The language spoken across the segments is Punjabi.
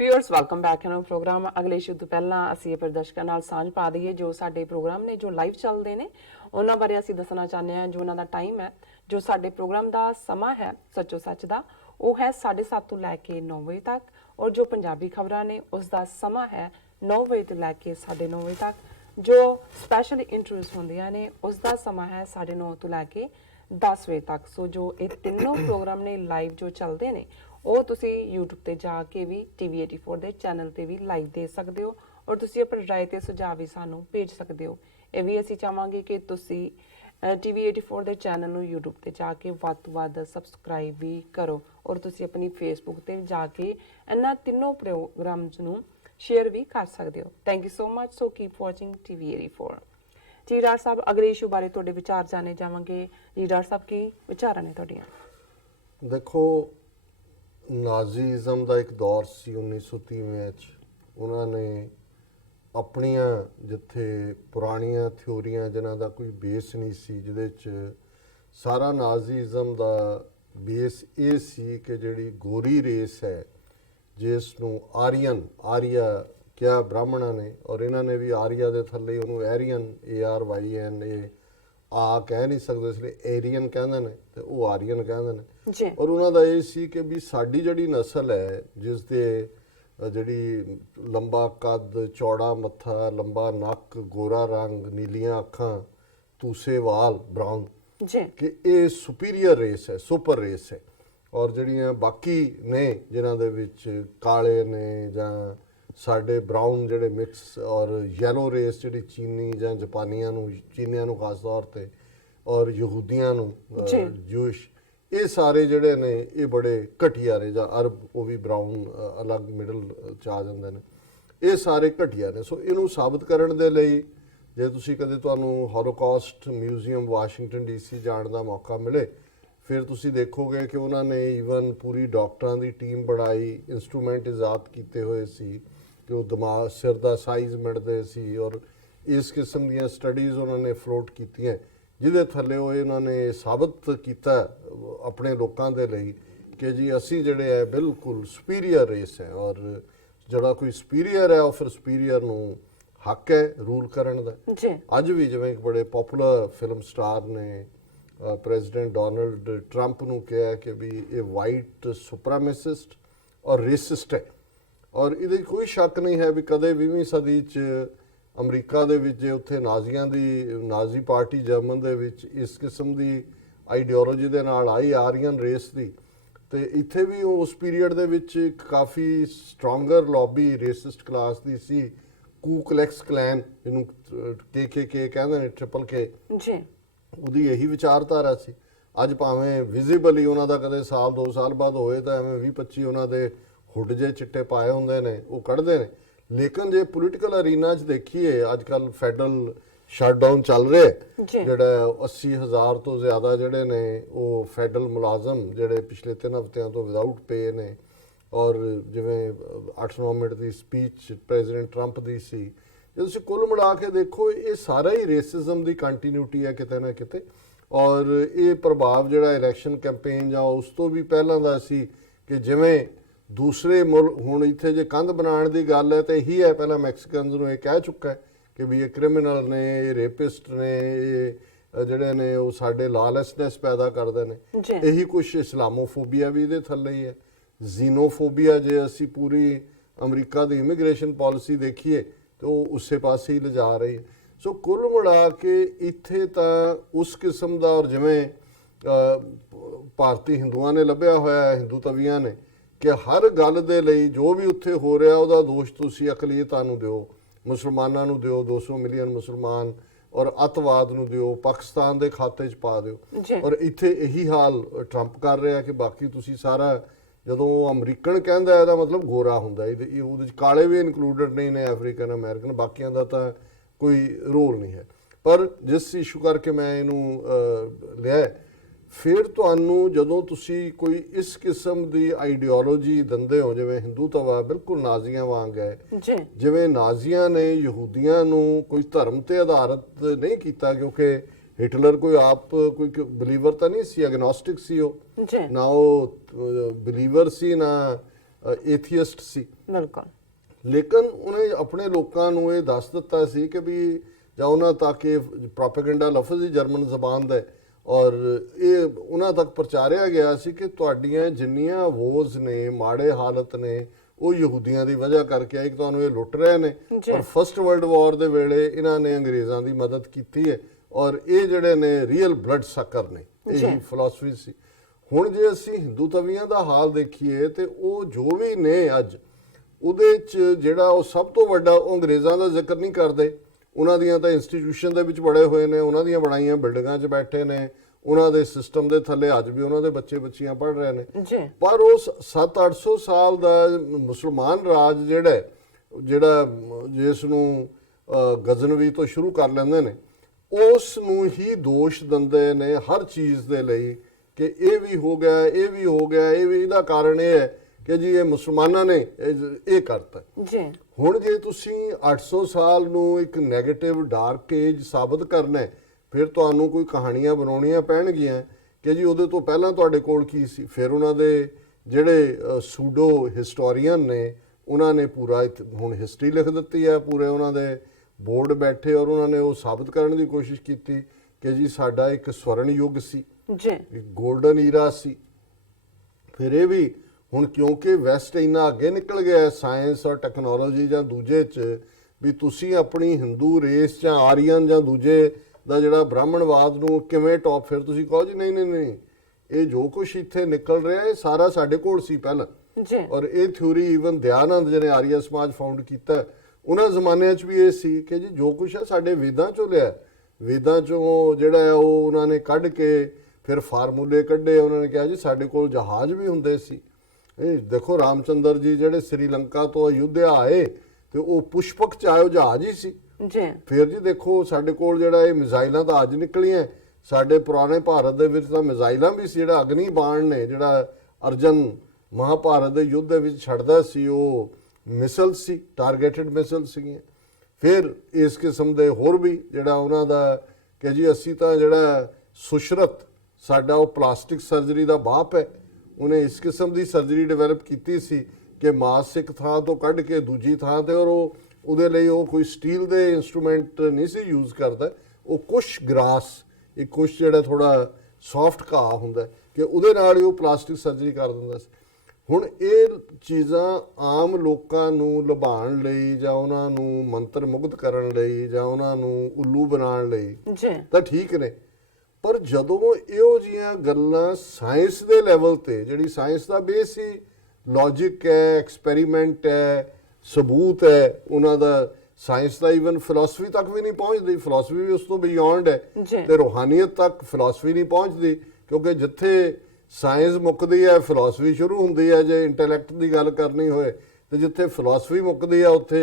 व्यूअर्स वेलकम बैक है प्रोग्राम अगले इशू तो पहला ਅਸੀਂ ਪ੍ਰਦਰਸ਼ਕਾਂ ਨਾਲ ਸਾਂਝ ਪਾ ਦਈਏ ਜੋ ਸਾਡੇ ਪ੍ਰੋਗਰਾਮ ਨੇ ਜੋ ਲਾਈਵ ਚੱਲਦੇ ਨੇ ਉਹਨਾਂ ਬਾਰੇ ਅਸੀਂ ਦੱਸਣਾ ਚਾਹੁੰਦੇ ਹਾਂ। ਜੋ ਉਹਨਾਂ ਦਾ ਟਾਈਮ ਹੈ, ਜੋ ਸਾਡੇ ਪ੍ਰੋਗਰਾਮ ਦਾ ਸਮਾਂ ਹੈ ਸੱਚੋ ਸੱਚ ਦਾ, ਉਹ ਹੈ 7:30 ਤੋਂ ਲੈ ਕੇ 9 ਵਜੇ ਤੱਕ। ਔਰ ਜੋ ਪੰਜਾਬੀ ਖਬਰਾਂ ਨੇ ਉਸ ਦਾ ਸਮਾਂ ਹੈ 9 ਵਜੇ ਤੋਂ ਲੈ ਕੇ 9:30 ਵਜੇ ਤੱਕ। ਜੋ ਸਪੈਸ਼ਲ ਇੰਟਰਵਿਊਜ਼ ਹੁੰਦੀਆਂ ਨੇ ਉਸ ਦਾ ਸਮਾਂ ਹੈ 9:30 ਤੋਂ ਲੈ ਕੇ 10 ਵਜੇ ਤੱਕ। ਸੋ ਜੋ ਇਹ ਤਿੰਨੋਂ ਪ੍ਰੋਗਰਾਮ ਨੇ ਲਾਈਵ ਜੋ ਚੱਲਦੇ ਨੇ ਉਹ ਤੁਸੀਂ YouTube ਤੇ ਜਾ ਕੇ ਵੀ TV84 ਦੇ ਚੈਨਲ ਤੇ ਵੀ ਲਾਈਵ ਦੇ ਸਕਦੇ ਹੋ। ਔਰ ਤੁਸੀਂ ਆਪਣੀ ਰਾਏ ਤੇ ਸੁਝਾਅ ਵੀ ਸਾਨੂੰ ਭੇਜ ਸਕਦੇ ਹੋ। ਇਹ ਵੀ ਅਸੀਂ ਚਾਹਾਂਗੇ ਕਿ ਤੁਸੀਂ TV84 ਦੇ ਚੈਨਲ ਨੂੰ YouTube ਤੇ ਜਾ ਕੇ ਵੱਧ ਤੋਂ ਵੱਧ ਸਬਸਕ੍ਰਾਈਬ ਵੀ ਕਰੋ। ਔਰ ਤੁਸੀਂ ਆਪਣੀ Facebook ਤੇ ਜਾ ਕੇ ਇਹਨਾਂ ਤਿੰਨੋਂ ਪ੍ਰੋਗਰਾਮਸ ਨੂੰ ਸ਼ੇਅਰ ਵੀ ਕਰ ਸਕਦੇ ਹੋ। Thank you so much. So keep watching TV84। ਜੀ ਡਾਕਟਰ ਸਾਹਿਬ, ਅਗਲੇ ਇਸ਼ੂ ਬਾਰੇ ਤੁਹਾਡੇ ਵਿਚਾਰ ਜਾਣੇ ਜਾਵਾਂਗੇ। ਜੀ ਡਾਕਟਰ ਸਾਹਿਬ, ਕੀ ਵਿਚਾਰਾਂ ਨੇ ਤੁਹਾਡੀਆਂ? ਦੇਖੋ, ਨਾਜ਼ੀਜ਼ਮ ਦਾ ਇੱਕ ਦੌਰ ਸੀ 1930 ਵਿੱਚ। ਉਹਨਾਂ ਨੇ ਆਪਣੀਆਂ ਜਿੱਥੇ ਪੁਰਾਣੀਆਂ ਥਿਊਰੀਆਂ ਜਿਨ੍ਹਾਂ ਦਾ ਕੋਈ ਬੇਸ ਨਹੀਂ ਸੀ, ਜਿਹਦੇ 'ਚ ਸਾਰਾ ਨਾਜ਼ੀਜ਼ਮ ਦਾ ਬੇਸ ਇਹ ਸੀ ਕਿ ਜਿਹੜੀ ਗੋਰੀ ਰੇਸ ਹੈ, ਜਿਸ ਨੂੰ ਆਰੀਆ ਕਿਹਾ ਬ੍ਰਾਹਮਣਾਂ ਨੇ, ਔਰ ਇਹਨਾਂ ਨੇ ਵੀ ਆਰੀਆ ਦੇ ਥੱਲੇ ਉਹਨੂੰ ਐਰੀਅਨ ARYN ਆ ਕਹਿ ਨਹੀਂ ਸਕਦੇ, ਇਸ ਲਈ ਏਰੀਅਨ ਕਹਿੰਦੇ ਨੇ ਤੇ ਉਹ ਆਰੀਅਨ ਕਹਿੰਦੇ ਨੇ ਜੀ। ਔਰ ਉਹਨਾਂ ਦਾ ਇਹ ਸੀ ਕਿ ਵੀ ਸਾਡੀ ਜਿਹੜੀ ਨਸਲ ਹੈ, ਜਿਸ ਦੇ ਜਿਹੜੀ ਲੰਬਾ ਕੱਦ, ਚੌੜਾ ਮੱਥਾ, ਲੰਬਾ ਨੱਕ, ਗੋਰਾ ਰੰਗ, ਨੀਲੀਆਂ ਅੱਖਾਂ, ਤੂਸੇ ਵਾਲ, ਬਰਾਊਨ ਜੀ, ਕਿ ਇਹ ਸੁਪੀਰੀਅਰ ਰੇਸ ਹੈ, ਸੁਪਰ ਰੇਸ ਹੈ। ਔਰ ਜਿਹੜੀਆਂ ਬਾਕੀ ਨੇ ਜਿਨ੍ਹਾਂ ਦੇ ਵਿੱਚ ਕਾਲੇ ਨੇ ਜਾਂ ਸਾਡੇ ਬਰਾਊਨ ਜਿਹੜੇ ਮਿਕਸ, ਔਰ ਯੈਲੋ ਰੇਸ ਜਿਹੜੀ ਚੀਨੀ ਜਾਂ ਜਾਪਾਨੀਆਂ ਨੂੰ, ਚੀਨੀਆਂ ਨੂੰ ਖਾਸ ਤੌਰ ਤੇ, ਔਰ ਯਹੂਦੀਆਂ ਨੂੰ, ਜੂਸ਼, ਇਹ ਸਾਰੇ ਜਿਹੜੇ ਨੇ ਇਹ ਬੜੇ ਘਟੀਆ ਨੇ। ਜਾਂ ਅਰਬ, ਉਹ ਵੀ ਬਰਾਊਨ ਅਲੱਗ ਮਿਡਲ ਚ ਆ ਜਾਂਦੇ ਨੇ, ਇਹ ਸਾਰੇ ਘਟੀਆ ਨੇ। ਸੋ ਇਹਨੂੰ ਸਾਬਤ ਕਰਨ ਦੇ ਲਈ ਜੇ ਤੁਸੀਂ ਕਦੇ ਤੁਹਾਨੂੰ ਹੋਲੋਕਾਸਟ ਮਿਊਜ਼ੀਅਮ ਵਾਸ਼ਿੰਗਟਨ DC ਜਾਣ ਦਾ ਮੌਕਾ ਮਿਲੇ, ਫਿਰ ਤੁਸੀਂ ਦੇਖੋਗੇ ਕਿ ਉਹਨਾਂ ਨੇ ਈਵਨ ਪੂਰੀ ਡਾਕਟਰਾਂ ਦੀ ਟੀਮ ਬਣਾਈ, ਇੰਸਟਰੂਮੈਂਟ ਇਜਾਦ ਕੀਤੇ ਹੋਏ ਸੀ ਕਿ ਉਹ ਦਿਮਾਗ, ਸਿਰ ਦਾ ਸਾਈਜ਼ ਮਿਟਦੇ ਸੀ। ਔਰ ਇਸ ਕਿਸਮ ਦੀਆਂ ਸਟੱਡੀਜ਼ ਉਹਨਾਂ ਨੇ ਫਲੋਟ ਕੀਤੀਆਂ, ਜਿਹਦੇ ਥੱਲੇ ਉਹ ਇਹਨਾਂ ਨੇ ਸਾਬਤ ਕੀਤਾ ਆਪਣੇ ਲੋਕਾਂ ਦੇ ਲਈ ਕਿ ਜੀ ਅਸੀਂ ਜਿਹੜੇ ਹੈ ਬਿਲਕੁਲ ਸੁਪੀਰੀਅਰ ਰੇਸ ਹੈ। ਔਰ ਜਿਹੜਾ ਕੋਈ ਸੁਪੀਰੀਅਰ ਹੈ ਉਹ ਫਿਰ ਸੁਪੀਰੀਅਰ ਨੂੰ ਹੱਕ ਹੈ ਰੂਲ ਕਰਨ ਦਾ। ਅੱਜ ਵੀ ਜਿਵੇਂ ਇੱਕ ਬੜੇ ਪਪੂਲਰ ਫਿਲਮ ਸਟਾਰ ਨੇ ਪ੍ਰੈਜ਼ੀਡੈਂਟ ਡੋਨਲਡ ਟਰੰਪ ਨੂੰ ਕਿਹਾ ਕਿ ਵੀ ਇਹ ਵਾਈਟ ਸੁਪਰਾਮੈਸਿਸਟ ਔਰ ਰੇਸਿਸਟ ਹੈ। ਔਰ ਇਹਦੇ ਕੋਈ ਸ਼ੱਕ ਨਹੀਂ ਹੈ ਵੀ ਕਦੇ 20ਵੀਂ ਸਦੀ 'ਚ ਅਮਰੀਕਾ ਦੇ ਵਿੱਚ ਜੇ ਉੱਥੇ ਨਾਜ਼ੀ ਪਾਰਟੀ ਜਰਮਨ ਦੇ ਵਿੱਚ ਇਸ ਕਿਸਮ ਦੀ ਆਈਡੀਓਲੋਜੀ ਦੇ ਨਾਲ ਆਈ, ਆਰੀਅਨ ਰੇਸ ਦੀ, ਤੇ ਇੱਥੇ ਵੀ ਉਸ ਪੀਰੀਅਡ ਦੇ ਵਿੱਚ ਇੱਕ ਕਾਫੀ ਸਟਰੋਂਗਰ ਲੌਬੀ ਰੇਸਿਸਟ ਕਲਾਸ ਦੀ ਸੀ, ਕੂ ਕਲੈਕਸ ਕਲੈਨ, ਜਿਹਨੂੰ KKK ਕਹਿੰਦੇ ਨੇ, KKK ਜੀ, ਉਹਦੀ ਇਹੀ ਵਿਚਾਰਧਾਰਾ ਸੀ। ਅੱਜ ਭਾਵੇਂ ਵਿਜ਼ੀਬਲੀ ਉਹਨਾਂ ਦਾ ਕਦੇ ਸਾਲ 2 ਸਾਲ ਬਾਅਦ ਹੋਏ ਤਾਂ ਐਵੇਂ 20-25 ਉਹਨਾਂ ਦੇ ਹੁੱਡ ਜੇ ਚਿੱਟੇ ਪਾਏ ਹੁੰਦੇ ਨੇ, ਉਹ ਕੱਢਦੇ ਨੇ। ਲੇਕਿਨ ਜੇ ਪੋਲੀਟੀਕਲ ਅਰੀਨਾ 'ਚ ਦੇਖੀਏ, ਅੱਜ ਕੱਲ੍ਹ ਫੈਡਰਲ ਸ਼ਟਡਾਊਨ ਚੱਲ ਰਿਹਾ, ਜਿਹੜਾ 80,000 ਤੋਂ ਜ਼ਿਆਦਾ ਜਿਹੜੇ ਨੇ ਉਹ ਫੈਡਰਲ ਮੁਲਾਜ਼ਮ ਜਿਹੜੇ ਪਿਛਲੇ 3 ਹਫ਼ਤਿਆਂ ਤੋਂ ਵਿਦਆਊਟ ਪੇ ਨੇ। ਔਰ ਜਿਵੇਂ 8-9 ਮਿੰਟ ਦੀ ਸਪੀਚ ਪ੍ਰੈਜ਼ੀਡੈਂਟ ਟਰੰਪ ਦੀ ਸੀ, ਜੇ ਤੁਸੀਂ ਕੁੱਲ ਮਿਲਾ ਕੇ ਦੇਖੋ, ਇਹ ਸਾਰਾ ਹੀ ਰੇਸਿਜ਼ਮ ਦੀ ਕੰਟੀਨਿਊਟੀ ਹੈ ਕਿਤੇ ਨਾ ਕਿਤੇ। ਔਰ ਇਹ ਪ੍ਰਭਾਵ ਜਿਹੜਾ ਇਲੈਕਸ਼ਨ ਕੈਂਪੇਨ ਜਾਂ ਉਸ ਤੋਂ ਵੀ ਪਹਿਲਾਂ ਦਾ ਸੀ ਕਿ ਜਿਵੇਂ ਦੂਸਰੇ ਮੁਲਕ, ਹੁਣ ਇੱਥੇ ਜੇ ਕੰਧ ਬਣਾਉਣ ਦੀ ਗੱਲ ਹੈ ਤਾਂ ਇਹੀ ਹੈ, ਪਹਿਲਾਂ ਮੈਕਸੀਕਨਜ਼ ਨੂੰ ਇਹ ਕਹਿ ਚੁੱਕਾ ਹੈ ਕਿ ਵੀ ਇਹ ਕ੍ਰਿਮੀਨਲ ਨੇ, ਇਹ ਰੇਪਿਸਟ ਨੇ, ਇਹ ਜਿਹੜੇ ਨੇ ਉਹ ਸਾਡੇ ਲਾਲੈਸਨੈਸ ਪੈਦਾ ਕਰਦੇ ਨੇ। ਇਹੀ ਕੁਛ ਇਸਲਾਮੋਫੋਬੀਆ ਵੀ ਇਹਦੇ ਥੱਲੇ ਹੀ ਹੈ, ਜ਼ੀਨੋਫੋਬੀਆ। ਜੇ ਅਸੀਂ ਪੂਰੀ ਅਮਰੀਕਾ ਦੀ ਇਮੀਗ੍ਰੇਸ਼ਨ ਪਾਲਿਸੀ ਦੇਖੀਏ ਤੇ ਉਹ ਉਸੇ ਪਾਸੇ ਹੀ ਲਿਜਾ ਰਹੀ ਹੈ। ਸੋ ਕੁੱਲ ਮਿਲਾ ਕੇ ਇੱਥੇ ਤਾਂ ਉਸ ਕਿਸਮ ਦਾ, ਔਰ ਜਿਵੇਂ ਭਾਰਤੀ ਹਿੰਦੂਆਂ ਨੇ ਲੱਭਿਆ ਹੋਇਆ ਹੈ, ਹਿੰਦੂ ਤਵੀਆਂ ਨੇ, ਕਿ ਹਰ ਗੱਲ ਦੇ ਲਈ ਜੋ ਵੀ ਉੱਥੇ ਹੋ ਰਿਹਾ ਉਹਦਾ ਦੋਸ਼ ਤੁਸੀਂ ਅਕਲੀਅਤਾਂ ਨੂੰ ਦਿਓ, ਮੁਸਲਮਾਨਾਂ ਨੂੰ ਦਿਓ, 200 ਮਿਲੀਅਨ ਮੁਸਲਮਾਨ, ਔਰ ਅੱਤਵਾਦ ਨੂੰ ਦਿਓ, ਪਾਕਿਸਤਾਨ ਦੇ ਖਾਤੇ 'ਚ ਪਾ ਦਿਓ। ਔਰ ਇੱਥੇ ਇਹੀ ਹਾਲ ਟਰੰਪ ਕਰ ਰਿਹਾ ਕਿ ਬਾਕੀ ਤੁਸੀਂ ਸਾਰਾ, ਜਦੋਂ ਅਮਰੀਕਨ ਕਹਿੰਦਾ ਇਹਦਾ ਮਤਲਬ ਗੋਰਾ ਹੁੰਦਾ, ਉਹਦੇ 'ਚ ਕਾਲੇ ਵੀ ਇਨਕਲੂਡਡ ਨਹੀਂ ਨੇ, ਅਫਰੀਕਨ ਅਮਰੀਕਨ, ਬਾਕੀਆਂ ਦਾ ਤਾਂ ਕੋਈ ਰੋਲ ਨਹੀਂ ਹੈ। ਪਰ ਜਿਸ ਇਸ਼ੂ ਕਰਕੇ ਮੈਂ ਇਹਨੂੰ ਲਿਆ, ਫਿਰ ਤੁਹਾਨੂੰ ਜਦੋਂ ਤੁਸੀਂ ਕੋਈ ਇਸ ਕਿਸਮ ਦੀ ਆਈਡੀਓਲੋਜੀ ਦਿੰਦੇ ਹੋ, ਜਿਵੇਂ ਹਿੰਦੂਤਵਾ ਬਿਲਕੁਲ ਨਾਜ਼ੀਆਂ ਵਾਂਗ ਹੈ, ਜਿਵੇਂ ਨਾਜ਼ੀਆਂ ਨੇ ਯਹੂਦੀਆਂ ਨੂੰ ਕੋਈ ਧਰਮ ਤੇ ਆਧਾਰਿਤ ਨਹੀਂ ਕੀਤਾ, ਕਿਉਂਕਿ ਹਿਟਲਰ ਕੋਈ ਆਪ ਕੋਈ ਬਲੀਵਰ ਤਾਂ ਨਹੀਂ ਸੀ, ਐਗਨੋਸਟਿਕ ਸੀ ਉਹ, ਨਾ ਉਹ ਬਲੀਵਰ ਸੀ, ਨਾ ਏਥੀਇਸਟ ਸੀ, ਬਿਲਕੁਲ ਲੇਕਿਨ ਉਹਨੇ ਆਪਣੇ ਲੋਕਾਂ ਨੂੰ ਇਹ ਦੱਸ ਦਿੱਤਾ ਸੀ ਕਿ ਵੀ ਜਾਂ ਉਹਨਾਂ ਤੱਕ ਇਹ ਪ੍ਰੋਪੇਗੈਂਡਾ ਲਫ਼ਜ਼ ਹੀ ਜਰਮਨ ਜ਼ਬਾਨ ਦਾ ਹੈ ਔਰ ਇਹ ਉਹਨਾਂ ਤੱਕ ਪ੍ਰਚਾਰਿਆ ਗਿਆ ਸੀ ਕਿ ਤੁਹਾਡੀਆਂ ਜਿੰਨੀਆਂ ਵੋਜ਼ ਨੇ, ਮਾੜੇ ਹਾਲਤ ਨੇ, ਉਹ ਯਹੂਦੀਆਂ ਦੀ ਵਜ੍ਹਾ ਕਰਕੇ ਆ ਕਿ ਤੁਹਾਨੂੰ ਇਹ ਲੁੱਟ ਰਹੇ ਨੇ। ਔਰ ਫਸਟ ਵਰਲਡ ਵਾਰ ਦੇ ਵੇਲੇ ਇਹਨਾਂ ਨੇ ਅੰਗਰੇਜ਼ਾਂ ਦੀ ਮਦਦ ਕੀਤੀ ਹੈ ਔਰ ਇਹ ਜਿਹੜੇ ਨੇ ਰੀਅਲ ਬਲੱਡ ਸਕਰ ਨੇ, ਇਹੀ ਫਿਲਾਸਫੀ ਸੀ। ਹੁਣ ਜੇ ਅਸੀਂ ਹਿੰਦੂ ਤਵੀਆਂ ਦਾ ਹਾਲ ਦੇਖੀਏ ਤੇ ਉਹ ਜੋ ਵੀ ਨੇ ਅੱਜ, ਉਹਦੇ 'ਚ ਜਿਹੜਾ ਉਹ ਸਭ ਤੋਂ ਵੱਡਾ, ਉਹ ਅੰਗਰੇਜ਼ਾਂ ਦਾ ਜ਼ਿਕਰ ਨਹੀਂ ਕਰਦੇ, ਉਹਨਾਂ ਦੀਆਂ ਤਾਂ ਇੰਸਟੀਟਿਊਸ਼ਨ ਦੇ ਵਿੱਚ ਬੜੇ ਹੋਏ ਨੇ, ਉਹਨਾਂ ਦੀਆਂ ਬਣਾਈਆਂ ਬਿਲਡਿੰਗਾਂ 'ਚ ਬੈਠੇ ਨੇ, ਉਹਨਾਂ ਦੇ ਸਿਸਟਮ ਦੇ ਥੱਲੇ ਅੱਜ ਵੀ ਉਹਨਾਂ ਦੇ ਬੱਚੇ ਬੱਚੀਆਂ ਪੜ੍ਹ ਰਹੇ ਨੇ। ਪਰ ਉਹ 700-800 ਸਾਲ ਦਾ ਮੁਸਲਮਾਨ ਰਾਜ ਜਿਹੜਾ ਜਿਸ ਨੂੰ ਗਜ਼ਨਵੀ ਤੋਂ ਸ਼ੁਰੂ ਕਰ ਲੈਂਦੇ ਨੇ, ਉਸ ਨੂੰ ਹੀ ਦੋਸ਼ ਦਿੰਦੇ ਨੇ ਹਰ ਚੀਜ਼ ਦੇ ਲਈ ਕਿ ਇਹ ਵੀ ਹੋ ਗਿਆ, ਇਹ ਵੀ ਹੋ ਗਿਆ, ਇਹ ਵੀ, ਇਹਦਾ ਕਾਰਨ ਇਹ ਹੈ ਕਿ ਜੀ ਇਹ ਮੁਸਲਮਾਨਾਂ ਨੇ ਇਹ ਕਰਤਾ ਜੀ। ਹੁਣ ਜੇ ਤੁਸੀਂ 800 ਸਾਲ ਨੂੰ ਇੱਕ ਨੈਗੇਟਿਵ ਡਾਰਕ ਏਜ ਸਾਬਤ ਕਰਨਾ ਹੈ, ਫਿਰ ਤੁਹਾਨੂੰ ਕੋਈ ਕਹਾਣੀਆਂ ਬਣਾਉਣੀਆਂ ਪੈਣਗੀਆਂ ਕਿ ਜੀ ਉਹਦੇ ਤੋਂ ਪਹਿਲਾਂ ਤੁਹਾਡੇ ਕੋਲ ਕੀ ਸੀ। ਫਿਰ ਉਹਨਾਂ ਦੇ ਜਿਹੜੇ ਸੂਡੋ ਹਿਸਟੋਰੀਅਨ ਨੇ, ਉਹਨਾਂ ਨੇ ਪੂਰਾ ਹੁਣ ਹਿਸਟਰੀ ਲਿਖ ਦਿੱਤੀ ਹੈ, ਪੂਰੇ ਉਹਨਾਂ ਦੇ ਬੋਰਡ ਬੈਠੇ ਔਰ ਉਹਨਾਂ ਨੇ ਉਹ ਸਾਬਤ ਕਰਨ ਦੀ ਕੋਸ਼ਿਸ਼ ਕੀਤੀ ਕਿ ਜੀ ਸਾਡਾ ਇੱਕ ਸਵਰਨ ਯੁੱਗ ਸੀ, ਇੱਕ ਗੋਲਡਨ ਈਰਾ ਸੀ। ਫਿਰ ਇਹ ਵੀ ਹੁਣ ਕਿਉਂਕਿ ਵੈਸਟ ਇੰਨਾ ਅੱਗੇ ਨਿਕਲ ਗਿਆ ਸਾਇੰਸ ਔਰ ਟੈਕਨੋਲੋਜੀ ਜਾਂ ਦੂਜੇ 'ਚ, ਵੀ ਤੁਸੀਂ ਆਪਣੀ ਹਿੰਦੂ ਰੇਸ ਜਾਂ ਆਰੀਅਨ ਜਾਂ ਦੂਜੇ ਦਾ ਜਿਹੜਾ ਬ੍ਰਾਹਮਣਵਾਦ ਨੂੰ ਕਿਵੇਂ ਟੌਪ, ਫਿਰ ਤੁਸੀਂ ਕਹੋ ਜੀ ਨਹੀਂ ਨਹੀਂ ਨਹੀਂ, ਇਹ ਜੋ ਕੁਝ ਇੱਥੇ ਨਿਕਲ ਰਿਹਾ ਇਹ ਸਾਰਾ ਸਾਡੇ ਕੋਲ ਸੀ ਪਹਿਲਾਂ। ਔਰ ਇਹ ਥਿਊਰੀ ਈਵਨ ਦਿਆਨੰਦ ਜਿਹਨੇ ਆਰੀਆ ਸਮਾਜ ਫਾਊਂਡ ਕੀਤਾ, ਉਹਨਾਂ ਜ਼ਮਾਨਿਆਂ 'ਚ ਵੀ ਇਹ ਸੀ ਕਿ ਜੀ ਜੋ ਕੁਝ ਹੈ ਸਾਡੇ ਵੇਦਾਂ 'ਚੋਂ ਲਿਆ, ਵੇਦਾਂ 'ਚੋਂ ਜਿਹੜਾ ਹੈ ਉਹ ਉਹਨਾਂ ਨੇ ਕੱਢ ਕੇ ਫਿਰ ਫਾਰਮੂਲੇ ਕੱਢੇ। ਉਹਨਾਂ ਨੇ ਕਿਹਾ ਜੀ ਸਾਡੇ ਕੋਲ ਜਹਾਜ਼ ਵੀ ਹੁੰਦੇ ਸੀ। ਇਹ ਦੇਖੋ ਰਾਮਚੰਦਰ ਜੀ ਜਿਹੜੇ ਸ੍ਰੀਲੰਕਾ ਤੋਂ ਅਯੁੱਧਿਆ ਆਏ ਤੇ ਉਹ ਪੁਸ਼ਪਕ 'ਚ ਆਏ, ਉਹ ਜਹਾਜ਼ ਹੀ ਸੀ। ਫਿਰ ਜੀ ਦੇਖੋ ਸਾਡੇ ਕੋਲ ਜਿਹੜਾ ਇਹ ਮਿਜ਼ਾਈਲਾਂ ਤਾਂ ਅੱਜ ਨਿਕਲੀਆਂ, ਸਾਡੇ ਪੁਰਾਣੇ ਭਾਰਤ ਦੇ ਵਿੱਚ ਤਾਂ ਮਿਜ਼ਾਈਲਾਂ ਵੀ ਸੀ। ਜਿਹੜਾ ਅਗਨੀ ਬਾਣ ਨੇ, ਜਿਹੜਾ ਅਰਜਨ ਮਹਾਭਾਰਤ ਦੇ ਯੁੱਧ ਦੇ ਵਿੱਚ ਛੱਡਦਾ ਸੀ, ਉਹ ਮਿਸਲ ਸੀ, ਟਾਰਗੇਟਡ ਮਿਸਲ ਸੀਗੀਆਂ। ਫਿਰ ਇਸ ਕਿਸਮ ਦੇ ਹੋਰ ਵੀ ਜਿਹੜਾ ਉਹਨਾਂ ਦਾ ਕਿ ਜੀ ਅਸੀਂ ਤਾਂ ਜਿਹੜਾ ਸੁਸ਼ਰਤ ਸਾਡਾ ਉਹ ਪਲਾਸਟਿਕ ਸਰਜਰੀ ਦਾ ਬਾਪ ਹੈ, ਉਹਨੇ ਇਸ ਕਿਸਮ ਦੀ ਸਰਜਰੀ ਡਿਵੈਲਪ ਕੀਤੀ ਸੀ ਕਿ ਮਾਸ ਇੱਕ ਥਾਂ ਤੋਂ ਕੱਢ ਕੇ ਦੂਜੀ ਥਾਂ ਤੇ, ਔਰ ਉਹਦੇ ਲਈ ਉਹ ਕੋਈ ਸਟੀਲ ਦੇ ਇੰਸਟਰੂਮੈਂਟ ਨਹੀਂ ਸੀ ਯੂਜ਼ ਕਰਦਾ, ਉਹ ਕੁਸ਼ ਗ੍ਰਾਸ, ਇੱਕ ਕੁਸ਼ ਜਿਹੜਾ ਥੋੜਾ ਸੌਫਟ ਘਾਹ ਹੁੰਦਾ ਕਿ ਉਹਦੇ ਨਾਲ ਹੀ ਉਹ ਪਲਾਸਟਿਕ ਸਰਜਰੀ ਕਰ ਦਿੰਦਾ ਸੀ। ਹੁਣ ਇਹ ਚੀਜ਼ਾਂ ਆਮ ਲੋਕਾਂ ਨੂੰ ਲੁਭਾਉਣ ਲਈ ਜਾਂ ਉਹਨਾਂ ਨੂੰ ਮੰਤਰ ਮੁਗਧ ਕਰਨ ਲਈ ਜਾਂ ਉਹਨਾਂ ਨੂੰ ਉੱਲੂ ਬਣਾਉਣ ਲਈ ਤਾਂ ਠੀਕ ਨੇ, ਪਰ ਜਦੋਂ ਇਹੋ ਜਿਹੀਆਂ ਗੱਲਾਂ ਸਾਇੰਸ ਦੇ ਲੈਵਲ ਤੇ, ਜਿਹੜੀ ਸਾਇੰਸ ਦਾ ਬੇਸ ਹੀ ਲੌਜਿਕ ਹੈ, ਐਕਸਪੈਰੀਮੈਂਟ ਹੈ, ਸਬੂਤ ਹੈ ਉਹਨਾਂ ਦਾ, ਸਾਇੰਸ ਦਾ ਈਵਨ ਫਿਲਾਸਫੀ ਤੱਕ ਵੀ ਨਹੀਂ ਪਹੁੰਚਦੀ, ਫਿਲਾਸਫੀ ਵੀ ਉਸ ਤੋਂ ਬਿਯੋਂਡ ਹੈ, ਤੇ ਰੂਹਾਨੀਅਤ ਤੱਕ ਫਿਲਾਸਫੀ ਨਹੀਂ ਪਹੁੰਚਦੀ, ਕਿਉਂਕਿ ਜਿੱਥੇ ਸਾਇੰਸ ਮੁੱਕਦੀ ਹੈ ਫਿਲਾਸਫੀ ਸ਼ੁਰੂ ਹੁੰਦੀ ਹੈ। ਜੇ ਇੰਟੈਲੈਕਟ ਦੀ ਗੱਲ ਕਰਨੀ ਹੋਏ ਤੇ ਜਿੱਥੇ ਫਿਲਾਸਫੀ ਮੁੱਕਦੀ ਹੈ ਉੱਥੇ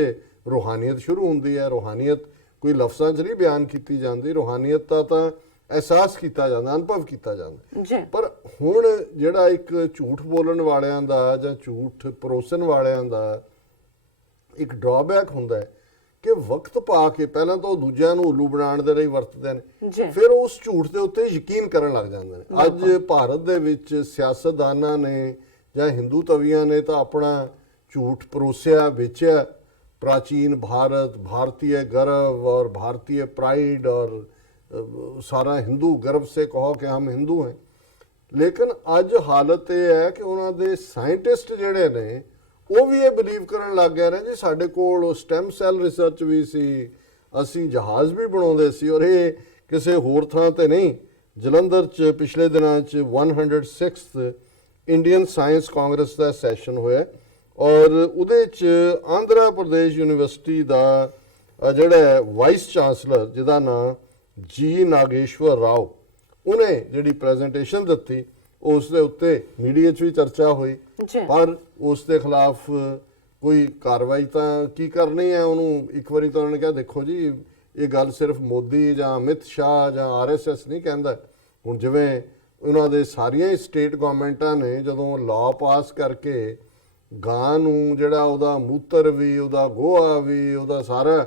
ਰੂਹਾਨੀਅਤ ਸ਼ੁਰੂ ਹੁੰਦੀ ਹੈ। ਰੂਹਾਨੀਅਤ ਕੋਈ ਲਫ਼ਜ਼ਾਂ 'ਚ ਨਹੀਂ ਬਿਆਨ ਕੀਤੀ ਜਾਂਦੀ, ਰੂਹਾਨੀਅਤ ਦਾ ਤਾਂ ਅਹਿਸਾਸ ਕੀਤਾ ਜਾਂਦਾ, ਅਨੁਭਵ ਕੀਤਾ ਜਾਂਦਾ। ਪਰ ਹੁਣ ਜਿਹੜਾ ਇੱਕ ਝੂਠ ਬੋਲਣ ਵਾਲਿਆਂ ਦਾ ਜਾਂ ਝੂਠ ਪਰੋਸਣ ਵਾਲਿਆਂ ਦਾ ਇੱਕ ਡਰਾਬੈਕ ਹੁੰਦਾ ਹੈ ਕਿ ਵਕਤ ਪਾ ਕੇ ਪਹਿਲਾਂ ਤਾਂ ਉਹ ਦੂਜਿਆਂ ਨੂੰ ਉੱਲੂ ਬਣਾਉਣ ਦੇ ਲਈ ਵਰਤਦੇ ਨੇ, ਫਿਰ ਉਸ ਝੂਠ ਦੇ ਉੱਤੇ ਯਕੀਨ ਕਰਨ ਲੱਗ ਜਾਂਦੇ ਨੇ। ਅੱਜ ਭਾਰਤ ਦੇ ਵਿੱਚ ਸਿਆਸਤਦਾਨਾਂ ਨੇ ਜਾਂ ਹਿੰਦੂ ਤਵੀਆਂ ਨੇ ਤਾਂ ਆਪਣਾ ਝੂਠ ਪਰੋਸਿਆ, ਵੇਚਿਆ। ਪ੍ਰਾਚੀਨ भारत, भारतीय गर्व और भारतीय प्राइड और सारा हिंदू गर्व से कहो कि हम हिंदू हैं। लेकिन अज हालत यह है कि उन्होंने साइंटिस्ट जिहड़े ने वो भी ये बिलीव करन लग गए ने जी साडे कोल स्टेम सैल रिसर्च भी सी, असी जहाज़ भी बनाउंदे सी और ये किसी होर थां ते नहीं। जलंधर च पिछले दिनां च 106th इंडियन साइंस कांग्रेस का सैशन होया और उहदे च आंध्रा प्रदेश यूनिवर्सिटी का जिहड़ा वाइस चांसलर जिहदा नाम जी नागेश्वर राव, उन्हें जिहड़ी प्रेजेंटेशन दित्ती उस दे उत्ते मीडिया च भी चर्चा हुई, पर उस दे खिलाफ कोई कार्रवाई तां की करनी है। उन्होंने एक बारी तो उन्होंने कहा देखो जी ये गल सिर्फ मोदी जां अमित शाह जां RSS नहीं कहता। हुण जिवें उन्हां दे सारियां ही स्टेट गवर्नमेंटां ने जदों लॉ पास करके गां नूं जिहड़ा उहदा मूत्र भी उहदा गोहा भी उहदा सारा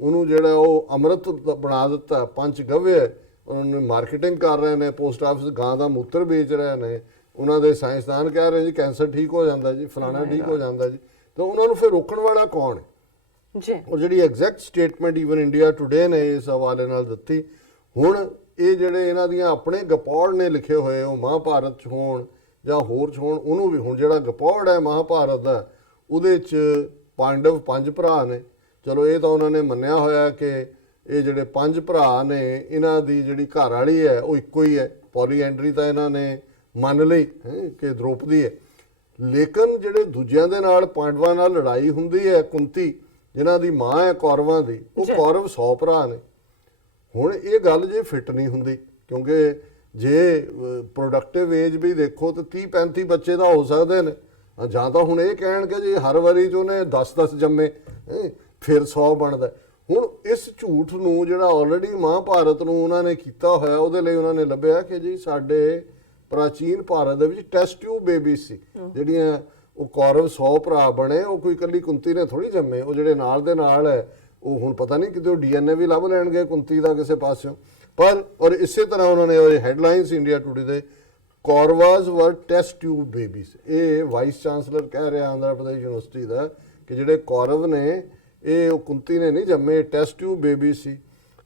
ਉਹਨੂੰ ਜਿਹੜਾ ਉਹ ਅੰਮ੍ਰਿਤ ਬਣਾ ਦਿੱਤਾ, ਪੰਚ ਗव्य, ਉਹਨਾਂ ਨੇ ਮਾਰਕੀਟਿੰਗ ਕਰ ਰਹੇ ਨੇ, ਪੋਸਟ ਆਫਿਸ ਗਾਂ ਦਾ ਮੂਤਰ ਵੇਚ ਰਹੇ ਨੇ, ਉਹਨਾਂ ਦੇ ਸਾਇੰਸਦਾਨ ਕਹਿ ਰਹੇ ਜੀ ਕੈਂਸਰ ਠੀਕ ਹੋ ਜਾਂਦਾ ਜੀ, ਫਲਾਣਾ ਠੀਕ ਹੋ ਜਾਂਦਾ ਜੀ, ਤਾਂ ਉਹਨਾਂ ਨੂੰ ਫਿਰ ਰੋਕਣ ਵਾਲਾ ਕੌਣ ਹੈ? ਜੀ ਔਰ ਜਿਹੜੀ exact statement even India today ਨੇ ਇਸ ਹਵਾਲੇ ਨਾਲ ਦਿੱਤੀ, ਹੁਣ ਇਹ ਜਿਹੜੇ ਇਹਨਾਂ ਦੀਆਂ ਆਪਣੇ ਗਪੌੜ ਨੇ ਲਿਖੇ ਹੋਏ, ਉਹ ਮਹਾਭਾਰਤ 'ਚ ਹੋਣ ਜਾਂ ਹੋਰ 'ਚ ਹੋਣ, ਉਹਨੂੰ ਵੀ ਹੁਣ ਜਿਹੜਾ ਗਪੌੜ ਹੈ ਮਹਾਭਾਰਤ ਦਾ, ਉਹਦੇ 'ਚ ਪਾਂਡਵ 5 ਭਰਾ ਨੇ। ਚਲੋ ਇਹ ਤਾਂ ਉਹਨਾਂ ਨੇ ਮੰਨਿਆ ਹੋਇਆ ਕਿ ਇਹ ਜਿਹੜੇ 5 ਭਰਾ ਨੇ ਇਹਨਾਂ ਦੀ ਜਿਹੜੀ ਘਰ ਵਾਲੀ ਹੈ ਉਹ ਇੱਕੋ ਹੀ ਹੈ, ਪੋਲੀਐਂਡਰੀ ਤਾਂ ਇਹਨਾਂ ਨੇ ਮੰਨ ਲਈ ਕਿ ਦ੍ਰੋਪਦੀ ਹੈ। ਲੇਕਿਨ ਜਿਹੜੇ ਦੂਜਿਆਂ ਦੇ ਨਾਲ ਪਾਂਡਵਾਂ ਨਾਲ ਲੜਾਈ ਹੁੰਦੀ ਹੈ, ਕੁੰਤੀ ਜਿਨ੍ਹਾਂ ਦੀ ਮਾਂ ਹੈ ਕੌਰਵਾਂ ਦੀ, ਉਹ ਕੌਰਵ 100 ਭਰਾ ਨੇ। ਹੁਣ ਇਹ ਗੱਲ ਜੇ ਫਿੱਟ ਨਹੀਂ ਹੁੰਦੀ, ਕਿਉਂਕਿ ਜੇ ਪ੍ਰੋਡਕਟਿਵ ਏਜ ਵੀ ਦੇਖੋ ਤਾਂ 30-35 ਬੱਚੇ ਤਾਂ ਹੋ ਸਕਦੇ ਨੇ, ਜਾਂ ਤਾਂ ਹੁਣ ਇਹ ਕਹਿਣਗੇ ਜੀ ਹਰ ਵਾਰੀ 'ਚ ਉਹਨੇ 10-10 ਜੰਮੇ ਫਿਰ 100 ਬਣਦਾ। ਹੁਣ ਇਸ ਝੂਠ ਨੂੰ ਜਿਹੜਾ ਆਲਰੇਡੀ ਮਹਾਭਾਰਤ ਨੂੰ ਉਹਨਾਂ ਨੇ ਕੀਤਾ ਹੋਇਆ, ਉਹਦੇ ਲਈ ਉਹਨਾਂ ਨੇ ਲੱਭਿਆ ਕਿ ਜੀ ਸਾਡੇ ਪ੍ਰਾਚੀਨ ਭਾਰਤ ਦੇ ਵਿੱਚ ਟੈਸਟ ਟਿਊਬ ਬੇਬੀ ਸੀ ਜਿਹੜੀਆਂ, ਉਹ ਕੌਰਵ 100 ਭਰਾ ਬਣੇ, ਉਹ ਕੋਈ ਇਕੱਲੀ ਕੁੰਤੀ ਨੇ ਥੋੜੀ ਜੰਮੇ, ਉਹ ਜਿਹੜੇ ਨਾਲ ਦੇ ਨਾਲ ਹੈ ਉਹ ਹੁਣ ਪਤਾ ਨਹੀਂ ਕਿਤੇ DNA ਵੀ ਲੱਭ ਲੈਣਗੇ ਕੁੰਤੀ ਦਾ ਕਿਸੇ ਪਾਸਿਓਂ। ਪਰ ਔਰ ਇਸੇ ਤਰ੍ਹਾਂ ਉਹਨਾਂ ਨੇ ਉਹ ਹੈਡਲਾਈਨਸ ਇੰਡੀਆ ਟੁਡੇ ਦੇ, ਕੌਰਵਾਸ ਵਰ ਟੈਸਟ ਟਿਊਬ ਬੇਬੀਜ਼। ਇਹ ਵਾਈਸ ਚਾਂਸਲਰ ਕਹਿ ਰਿਹਾ ਆਂਧਰਾ ਪ੍ਰਦੇਸ਼ ਯੂਨੀਵਰਸਿਟੀ ਦਾ ਕਿ ਜਿਹੜੇ ਕੌਰਵ ਨੇ ਇਹ ਉਹ ਕੁੰਤੀ ਨੇ ਨਹੀਂ ਜੰਮੇ, ਟੈਸਟ ਟਿਊਬ ਬੇਬੀ ਸੀ।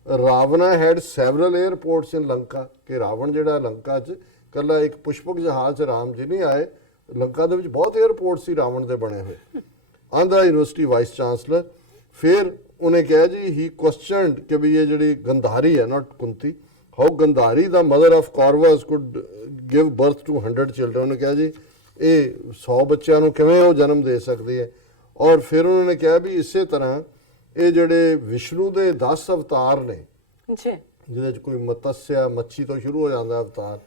ਰਾਵਣਾ ਹੈਡ ਸੈਵਰਲ 에ਅਰਪੋਰਟਸ ਇਨ ਲੰਕਾ, ਕਿ ਰਾਵਣ ਜਿਹੜਾ ਲੰਕਾ 'ਚ ਕੱਲਾ ਇੱਕ ਪੁਸ਼ਪਕ ਜਹਾਜ਼ 'ਚ ਰਾਮ ਜੀ ਨਹੀਂ ਆਏ, ਲੰਕਾ ਦੇ ਵਿੱਚ ਬਹੁਤ 에ਅਰਪੋਰਟ ਸੀ ਰਾਵਣ ਦੇ ਬਣੇ ਹੋਏ। ਆਂਧਰਾ ਯੂਨੀਵਰਸਿਟੀ ਵਾਈਸ ਚਾਂਸਲਰ ਫਿਰ ਉਹਨੇ ਕਿਹਾ ਜੀ ਹੀ ਕੁਐਸਚਨਡ ਕਿ ਵੀ ਇਹ ਜਿਹੜੀ ਗੰਧਾਰੀ ਹੈ, not Kunti, how Gandhari the mother of Kauravas could give birth to 100 children. ਉਹਨੇ ਕਿਹਾ ਜੀ ਇਹ 100 ਬੱਚਿਆਂ ਨੂੰ ਕਿਵੇਂ ਉਹ ਜਨਮ ਦੇ ਸਕਦੀ ਹੈ। ਔਰ ਫਿਰ ਉਹਨਾਂ ਨੇ ਕਿਹਾ ਵੀ ਇਸੇ ਤਰ੍ਹਾਂ ਇਹ ਜਿਹੜੇ ਵਿਸ਼ਨੂੰ ਦੇ 10 ਅਵਤਾਰ ਨੇ ਜੀ, ਜਿਹਦੇ 'ਚ ਕੋਈ ਮਤਸਿਆ ਮੱਛੀ ਤੋਂ ਸ਼ੁਰੂ ਹੋ ਜਾਂਦਾ ਅਵਤਾਰ,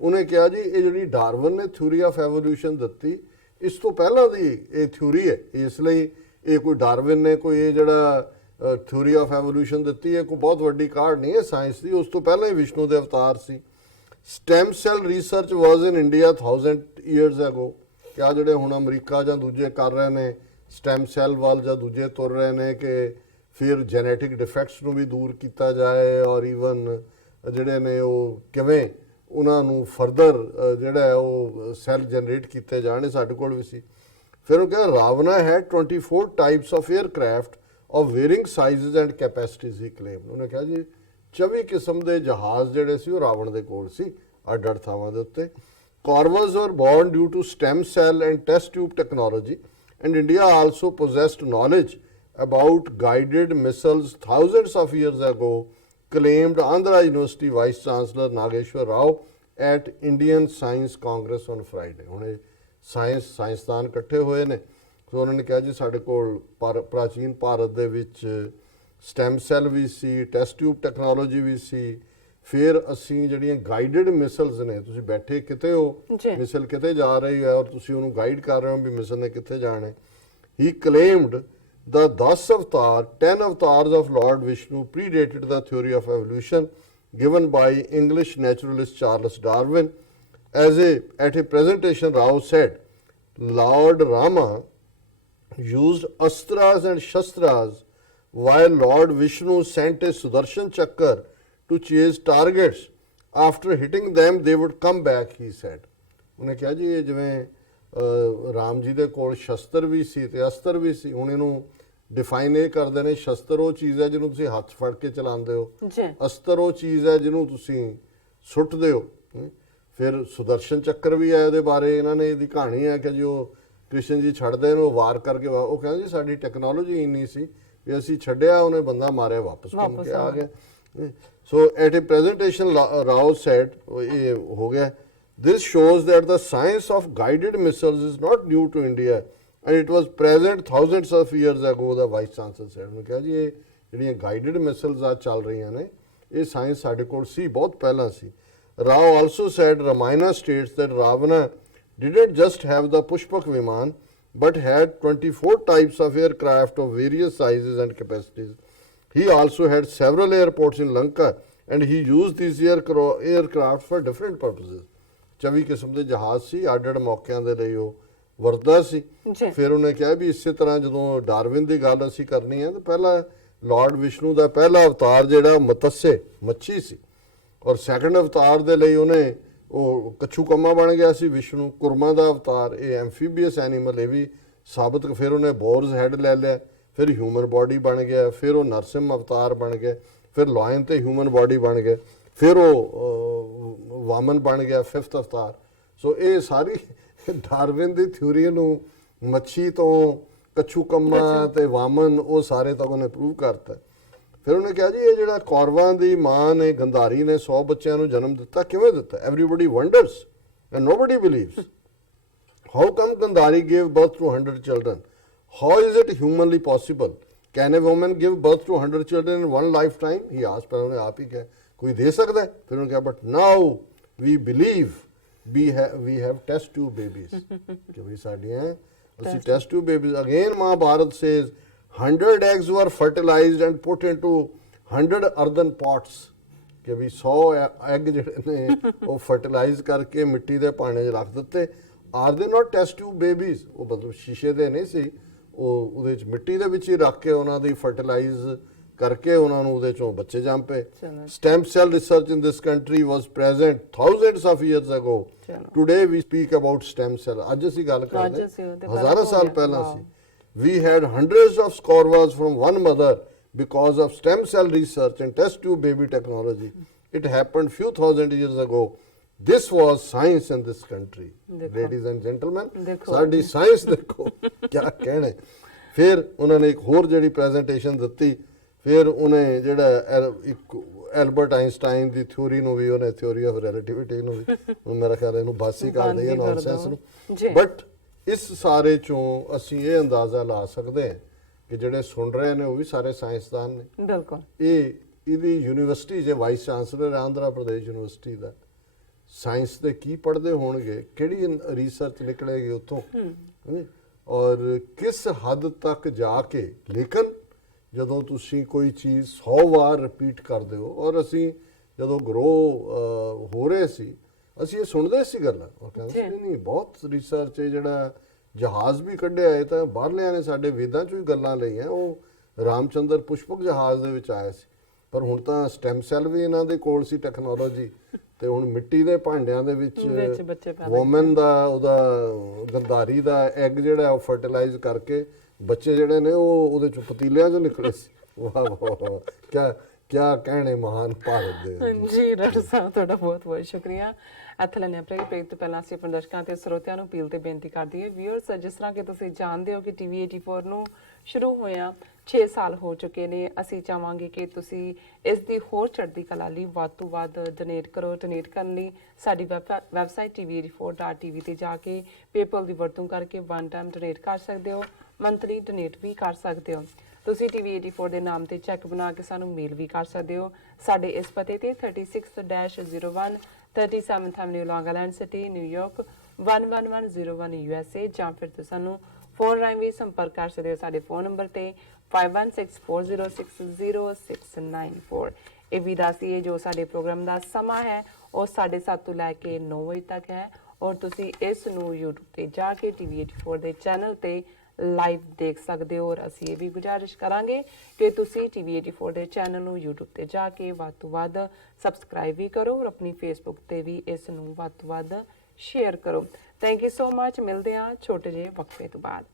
ਉਹਨੇ ਕਿਹਾ ਜੀ ਇਹ ਜਿਹੜੀ ਡਾਰਵਨ ਨੇ ਥਿਊਰੀ ਆਫ ਐਵੋਲਿਊਸ਼ਨ ਦਿੱਤੀ, ਇਸ ਤੋਂ ਪਹਿਲਾਂ ਦੀ ਇਹ ਥਿਊਰੀ ਹੈ, ਇਸ ਲਈ ਇਹ ਕੋਈ ਡਾਰਵਿਨ ਨੇ ਕੋਈ ਇਹ ਜਿਹੜਾ ਥਿਊਰੀ ਆਫ ਐਵੋਲਿਊਸ਼ਨ ਦਿੱਤੀ ਹੈ ਕੋਈ ਬਹੁਤ ਵੱਡੀ ਕਾਢ ਨਹੀਂ ਹੈ ਸਾਇੰਸ ਦੀ, ਉਸ ਤੋਂ ਪਹਿਲਾਂ ਹੀ ਵਿਸ਼ਨੂੰ ਦੇ ਅਵਤਾਰ ਸੀ। Stem cell research was in India 1000 years ago, ਕਿ ਆ ਜਿਹੜੇ ਹੁਣ ਅਮਰੀਕਾ ਜਾਂ ਦੂਜੇ ਕਰ ਰਹੇ ਨੇ ਸਟੈਮ ਸੈਲ ਵੱਲ ਜਾਂ ਦੂਜੇ ਤੁਰ ਰਹੇ ਨੇ ਕਿ ਫਿਰ ਜੈਨੇਟਿਕ ਡਿਫੈਕਟਸ ਨੂੰ ਵੀ ਦੂਰ ਕੀਤਾ ਜਾਏ, ਔਰ ਈਵਨ ਜਿਹੜੇ ਨੇ ਉਹ ਕਿਵੇਂ ਉਹਨਾਂ ਨੂੰ ਫਰਦਰ ਜਿਹੜਾ ਹੈ ਉਹ ਸੈੱਲ ਜਨਰੇਟ ਕੀਤੇ ਜਾਣ, ਸਾਡੇ ਕੋਲ ਵੀ ਸੀ। ਫਿਰ ਉਹ ਕਹਿੰਦਾ ਰਾਵਣਾ ਹੈ 24 types of aircraft of varying sizes and capacities he claim. ਉਹਨੇ ਕਿਹਾ ਜੀ 24 ਕਿਸਮ ਦੇ ਜਹਾਜ਼ ਜਿਹੜੇ ਸੀ ਉਹ ਰਾਵਣ ਦੇ ਕੋਲ ਸੀ ਅੱਡ-ਅੱਡ ਥਾਵਾਂ ਦੇ ਉੱਤੇ। Kauravas were born due to stem cell and test tube technology and India also possessed knowledge about guided missiles thousands of years ago, claimed Andhra University Vice Chancellor Nageshwar Rao at Indian Science Congress on Friday। ਹੁਣ ਸਾਇੰਸਦਾਨ ਇਕੱਠੇ ਹੋਏ ਨੇ, ਸੋ ਉਹਨਾਂ ਨੇ ਕਿਹਾ ਜੀ ਸਾਡੇ ਕੋਲ ਪ੍ਰਾਚੀਨ ਭਾਰਤ ਦੇ ਵਿੱਚ ਸਟੈਮ ਸੈੱਲ ਵੀ ਸੀ, ਟੈਸਟ ਟਿਊਬ ਟੈਕਨੋਲੋਜੀ ਵੀ ਸੀ, ਫਿਰ ਅਸੀਂ ਜਿਹੜੀਆਂ ਗਾਈਡਡ ਮਿਸਲਸ ਨੇ, ਤੁਸੀਂ ਬੈਠੇ ਕਿਤੇ ਹੋ, ਮਿਸਲ ਕਿਤੇ ਜਾ ਰਹੀ ਹੈ ਔਰ ਤੁਸੀਂ ਉਹਨੂੰ ਗਾਈਡ ਕਰ ਰਹੇ ਹੋ ਵੀ ਮਿਸਲ ਨੇ ਕਿੱਥੇ ਜਾਣਾ ਹੈ। ਹੀ ਕਲੇਮਡ the 10 avatars of Lord Vishnu predated the theory of evolution given by English naturalist Charles Darwin. At a presentation, Rao said, Lord Rama used astras and shastras while Lord Vishnu sent a Sudarshan Chakra to chase targets. After hitting them, they would come back, he said. ਉਹਨੇ ਕਿਹਾ ਜੀ ਇਹ ਜਿਵੇਂ ਰਾਮ ਜੀ ਦੇ ਕੋਲ ਸ਼ਸਤਰ ਵੀ ਸੀ ਤੇ ਅਸਤਰ ਵੀ ਸੀ। ਹੁਣ ਇਹਨੂੰ ਡਿਫਾਈਨ ਇਹ ਕਰਦੇ ਨੇ, ਸ਼ਸਤਰ ਉਹ ਚੀਜ਼ ਹੈ ਜਿਹਨੂੰ ਤੁਸੀਂ ਹੱਥ ਫੜ ਕੇ ਚਲਾਉਂਦੇ ਹੋ, ਅਸਤਰ ਉਹ ਚੀਜ਼ ਹੈ ਜਿਹਨੂੰ ਤੁਸੀਂ ਸੁੱਟਦੇ ਹੋ। ਫਿਰ ਸੁਦਰਸ਼ਨ ਚੱਕਰ ਵੀ ਹੈ, ਇਹਦੇ ਬਾਰੇ ਇਹਨਾਂ ਨੇ ਇਹਦੀ ਕਹਾਣੀ ਹੈ ਕਿ ਜੋ ਕ੍ਰਿਸ਼ਨ ਜੀ ਛੱਡਦੇ ਨੇ ਉਹ ਵਾਰ ਕਰਕੇ, ਉਹ ਕਹਿੰਦੇ ਜੀ ਸਾਡੀ ਟੈਕਨੋਲੋਜੀ ਇੰਨੀ ਸੀ ਵੀ ਅਸੀਂ ਛੱਡਿਆ, ਉਹਨੇ ਬੰਦਾ ਮਾਰਿਆ, ਵਾਪਸ ਘੁੰਮ ਕੇ ਆ ਗਿਆ। So at a presentation Rao said, ਇਹ ਹੋ ਗਿਆ, this shows that the science of guided missiles is not new to India and it was present thousands of years ago, the vice chancellor said। ਉਹਨੇ ਕਿਹਾ ਜੀ ਇਹ ਜਿਹੜੀਆਂ guided missiles ਆ ਚੱਲ ਰਹੀਆਂ ਨੇ, ਇਹ ਸਾਇੰਸ ਸਾਡੇ ਕੋਲ ਸੀ, ਬਹੁਤ ਪਹਿਲਾਂ ਸੀ। Rao also said Ramayana states that Ravana didn't just have the Pushpak Viman but had 24 types of aircraft of various sizes and capacities. He also had several airports in Lanka and he used these aircraft for different purposes. 24 ਕਿਸਮ ਦੇ ਜਹਾਜ਼ ਸੀ, ਅੱਡ-ਅੱਡ ਮੌਕਿਆਂ ਦੇ ਲਈ ਉਹ ਵਰਤਦਾ ਸੀ। ਫਿਰ ਉਹਨੇ ਕਿਹਾ ਵੀ ਇਸੇ ਤਰ੍ਹਾਂ ਜਦੋਂ ਡਾਰਵਿਨ ਦੀ ਗੱਲ ਅਸੀਂ ਕਰਨੀ ਹੈ ਤਾਂ ਪਹਿਲਾਂ ਲਾਰਡ ਵਿਸ਼ਨੂੰ ਦਾ ਪਹਿਲਾ ਅਵਤਾਰ ਜਿਹੜਾ ਮਤਸੇ ਮੱਛੀ ਸੀ, ਔਰ ਸੈਕੰਡ ਅਵਤਾਰ ਦੇ ਲਈ ਉਹਨੇ ਉਹ ਕੱਛੂ ਕੰਮਾ ਬਣ ਗਿਆ ਸੀ, ਵਿਸ਼ਨੂੰ ਕੁਰਮਾ ਦਾ ਅਵਤਾਰ, ਇਹ ਐਂਫੀਬੀਅਸ ਐਨੀਮਲ, ਇਹ ਵੀ ਸਾਬਤ। ਫਿਰ ਉਹਨੇ ਬੋਰਸ ਹੈਡ ਲੈ ਲਿਆ, ਫਿਰ ਹਿਊਮਨ ਬਾਡੀ ਬਣ ਗਿਆ, ਫਿਰ ਉਹ ਨਰਸਿੰਹ ਅਵਤਾਰ ਬਣ ਗਿਆ, ਫਿਰ ਲਾਇਨ ਤੇ ਹਿਊਮਨ ਬਾਡੀ ਬਣ ਗਿਆ, ਫਿਰ ਉਹ ਵਾਮਨ ਬਣ ਗਿਆ, 5th ਅਵਤਾਰ। ਸੋ ਇਹ ਸਾਰੀ ਡਾਰਵਿਨ ਦੀ ਥਿਊਰੀ ਨੂੰ ਮੱਛੀ ਤੋਂ ਕੱਛੂ ਕੰਮਾ ਤੇ ਵਾਮਨ ਉਹ ਸਾਰੇ ਤੱਕ ਉਹਨੇ ਪ੍ਰੂਵ ਕਰਤਾ। ਫਿਰ ਉਹਨੇ ਕਿਹਾ ਜੀ ਇਹ ਜਿਹੜਾ ਕੌਰਵਾਂ ਦੀ ਮਾਂ ਨੇ ਗੰਧਾਰੀ ਨੇ 100 ਬੱਚਿਆਂ ਨੂੰ ਜਨਮ ਦਿੱਤਾ, ਕਿਵੇਂ ਦਿੱਤਾ? Everybody wonders and nobody believes. How come Gandhari gave birth to 100 children? How is it humanly possible? Can a woman give birth to 100 children in one life time? He has, ਪਹਿਲਾਂ ਉਹਨੇ ਆਪ ਹੀ ਕਿਹਾ ਕੋਈ ਦੇ ਸਕਦਾ ਹੈ? ਫਿਰ ਉਹਨੇ ਕਿਹਾ but now we believe we have test tube babies, ਕਿ ਵੀ ਸਾਡੀਆਂ ਅਸੀਂ test tube babies. Again Mahabharat says 100 eggs were fertilized and put into 100 earthen pots, ਕਿ ਵੀ 100 ਐਗ ਜਿਹੜੇ ਨੇ ਉਹ ਫਰਟੀਲਾਈਜ਼ ਕਰਕੇ ਮਿੱਟੀ ਦੇ ਭਾਂਡੇ 'ਚ ਰੱਖ ਦਿੱਤੇ। ਆਰ ਦੇ ਨਾਟ ਟੈਸਟ ਟਿਊਬ ਬੇਬੀਜ਼? ਉਹ ਮਤਲਬ ਸ਼ੀਸ਼ੇ ਦੇ ਨਹੀਂ ਸੀ, ਉਹ ਉਹਦੇ 'ਚ ਮਿੱਟੀ ਦੇ ਵਿੱਚ ਹੀ ਰੱਖ ਕੇ ਉਹਨਾਂ ਦੀ ਫਰਟੀਲਾਈਜ਼ ਕਰਕੇ ਉਹਨਾਂ ਨੂੰ ਉਹਦੇ 'ਚੋਂ ਬੱਚੇ ਜੰਮ ਪਏ। Stem cell research in this country was present thousands of years ago. Today we speak about stem cell. ਅੱਜ ਅਸੀਂ ਗੱਲ ਕਰਦੇ ਹਜ਼ਾਰਾਂ ਸਾਲ ਪਹਿਲਾਂ ਸੀ। We had hundreds of scorvas from one mother because of stem cell research and test tube baby technology. It happened few thousand years ago. This was science in this country. Ladies and gentlemen, ਸਾਡੀ ਸਾਇੰਸ ਦੇਖੋ ਕਿਆ ਕਹਿਣਾ। ਫਿਰ ਉਹਨਾਂ ਨੇ ਇੱਕ ਹੋਰ ਜਿਹੜੀ ਪ੍ਰੈਜੈਂਟੇਸ਼ਨ ਦਿੱਤੀ, ਫਿਰ ਉਹਨੇ ਜਿਹੜਾ ਇੱਕ ਐਲਬਰਟ ਆਇਨਸਟਾਈਨ ਦੀ ਥਿਊਰੀ ਨੂੰ ਵੀ, ਉਹਨੇ ਥਿਊਰੀ ਆਫ ਰਿਲੇਟਿਵਿਟੀ ਨੂੰ ਵੀ, ਹੁਣ ਮੇਰਾ ਖਿਆਲ ਇਹਨੂੰ ਬਾਸੀ ਕਰ ਦਈਏ ਨੌਨਸੈਂਸ ਨੂੰ। ਬਟ ਇਸ ਸਾਰੇ ਚੋਂ ਅਸੀਂ ਇਹ ਅੰਦਾਜ਼ਾ ਲਾ ਸਕਦੇ ਹਾਂ ਕਿ ਜਿਹੜੇ ਸੁਣ ਰਹੇ ਨੇ ਉਹ ਵੀ ਸਾਰੇ ਸਾਇੰਸਦਾਨ ਨੇ। ਬਿਲਕੁਲ। ਇਹਦੀ ਯੂਨੀਵਰਸਿਟੀ ਜੇ vice chancellor Andhra Pradesh university ਦਾ, ਸਾਇੰਸ ਦੇ ਕੀ ਪੜ੍ਹਦੇ ਹੋਣਗੇ, ਕਿਹੜੀ ਰਿਸਰਚ ਨਿਕਲੇਗੀ ਉੱਥੋਂ, ਔਰ ਕਿਸ ਹੱਦ ਤੱਕ ਜਾ ਕੇ। ਲੇਕਿਨ ਜਦੋਂ ਤੁਸੀਂ ਕੋਈ ਚੀਜ਼ 100 ਵਾਰ ਰਿਪੀਟ ਕਰਦੇ ਹੋ, ਔਰ ਅਸੀਂ ਜਦੋਂ ਗਰੋ ਹੋ ਰਹੇ ਸੀ ਅਸੀਂ ਇਹ ਸੁਣਦੇ ਸੀ ਗੱਲਾਂ, ਔਰ ਕਹਿੰਦੇ ਸੀ ਨਹੀਂ ਬਹੁਤ ਰਿਸਰਚ ਹੈ, ਜਿਹੜਾ ਜਹਾਜ਼ ਵੀ ਕੱਢਿਆ ਇਹ ਤਾਂ ਬਾਹਰਲਿਆਂ ਨੇ ਸਾਡੇ ਵੇਦਾਂ 'ਚੋਂ ਹੀ ਗੱਲਾਂ ਲਈਆਂ, ਉਹ ਰਾਮਚੰਦਰ ਪੁਸ਼ਪਕ ਜਹਾਜ਼ ਦੇ ਵਿੱਚ ਆਏ ਸੀ। ਪਰ ਹੁਣ ਤਾਂ ਸਟੈਮ ਸੈਲ ਵੀ ਇਹਨਾਂ ਦੇ ਕੋਲ ਸੀ ਟੈਕਨੋਲੋਜੀ, ਤੇ ਹੁਣ ਮਿੱਟੀ ਦੇ ਭਾਂਡਿਆਂ ਦੇ ਵਿੱਚ ਵੂਮਨ ਦਾ ਉਹਦਾ ਗੰਧਾਰੀ ਦਾ ਐਗ ਜਿਹੜਾ ਉਹ ਫਰਟੀਲਾਈਜ਼ ਕਰਕੇ ਬੱਚੇ ਜਿਹੜੇ ਨੇ ਉਹ ਉਹਦੇ 'ਚੋਂ ਪਤੀਲਿਆਂ 'ਚੋਂ ਨਿਕਲੇ ਸੀ। ਵਾਹ ਵਾਹ, ਕਿਆ ਕਹਿਣੇ ਮਹਾਨ ਭਾਰਤ ਦੇ। ਜੀ ਡਾਕਟਰ ਸਾਹਿਬ ਤੁਹਾਡਾ ਬਹੁਤ ਬਹੁਤ ਸ਼ੁਕਰੀਆ। ਇੱਥੇ ਲੈਣੇ ਪ੍ਰੇਰਿਤ ਤੋਂ ਪਹਿਲਾਂ ਅਸੀਂ ਦਰਸ਼ਕਾਂ ਤੇ ਸਰੋਤਿਆਂ ਨੂੰ ਅਪੀਲ ਤੇ ਬੇਨਤੀ ਕਰਦੀ ਹੈ, ਵੀਅਰਸ, ਜਿਸ ਤਰ੍ਹਾਂ ਕਿ ਤੁਸੀਂ ਜਾਣਦੇ ਹੋ ਕਿ ਟੀਵੀ 84 ਨੂੰ ਸ਼ੁਰੂ ਹੋਇਆ 6 ਸਾਲ ਹੋ ਚੁੱਕੇ ਨੇ। ਅਸੀਂ ਚਾਹਾਂਗੇ ਕਿ ਤੁਸੀਂ ਇਸ ਦੀ ਹੋਰ ਚੜ੍ਹਦੀ ਕਲਾ ਲਈ ਵੱਧ ਤੋਂ ਵੱਧ ਡੋਨੇਟ ਕਰੋ। ਡੋਨੇਟ ਕਰਨ ਲਈ ਸਾਡੀ ਵੈਬਸਾਈਟ tv84.tv ਤੇ ਜਾ ਕੇ ਪੇਪਲ ਦੀ ਵਰਤੋਂ ਕਰਕੇ ਵਨ ਟਾਈਮ ਡੋਨੇਟ ਕਰ ਸਕਦੇ ਹੋ, ਮੰਥਲੀ ਡੋਨੇਟ ਵੀ ਕਰ ਸਕਦੇ ਹੋ। ਤੁਸੀਂ ਟੀਵੀ 84 ਦੇ ਨਾਮ ਤੇ ਚੈੱਕ ਬਣਾ ਕੇ ਸਾਨੂੰ ਮੇਲ ਵੀ ਕਰ ਸਕਦੇ ਹੋ। ਸਾਡੇ ਇਸ ਪਤੇ ਤੇ 36-01 37th Avenue, Long Island City, New York 11101 USA, ਜਾਂ ਫਿਰ ਤੁਸੀਂ ਸਾਨੂੰ ਫੋਨ ਰਾਹੀਂ ਵੀ ਸੰਪਰਕ ਕਰ ਸਕਦੇ ਹੋ। ਸਾਡੇ ਫੋਨ ਨੰਬਰ ਤੇ 5164060694। ਇਹ ਵੀ ਦੱਸੀਏ ਜੋ ਸਾਡੇ ਪ੍ਰੋਗਰਾਮ ਦਾ ਸਮਾਂ ਹੈ ਉਹ 7:30 ਤੋਂ ਲੈ ਕੇ 9 ਵਜੇ ਤੱਕ ਹੈ, ਔਰ ਤੁਸੀਂ ਇਸ ਨੂੰ YouTube ਤੇ ਜਾ ਕੇ ਟੀਵੀ 84 ਦੇ ਚੈਨਲ ਤੇ ਲਾਈਵ ਦੇਖ ਸਕਦੇ ਹੋ। ਔਰ ਅਸੀਂ ਇਹ ਵੀ ਗੁਜ਼ਾਰਿਸ਼ ਕਰਾਂਗੇ ਕਿ ਤੁਸੀਂ ਟੀਵੀ 84 ਦੇ ਚੈਨਲ ਨੂੰ YouTube ਤੇ ਜਾ ਕੇ ਵੱਧ ਤੋਂ ਵੱਧ ਸਬਸਕ੍ਰਾਈਬ ਵੀ ਕਰੋ, ਔਰ ਆਪਣੀ Facebook ਤੇ ਵੀ ਇਸ ਨੂੰ ਵੱਧ ਤੋਂ ਵੱਧ ਸ਼ੇਅਰ ਕਰੋ। Thank you so much. ਮਿਲਦੇ ਹਾਂ ਛੋਟੇ ਜਿਹੇ ਵਕਫੇ ਤੋਂ ਬਾਅਦ।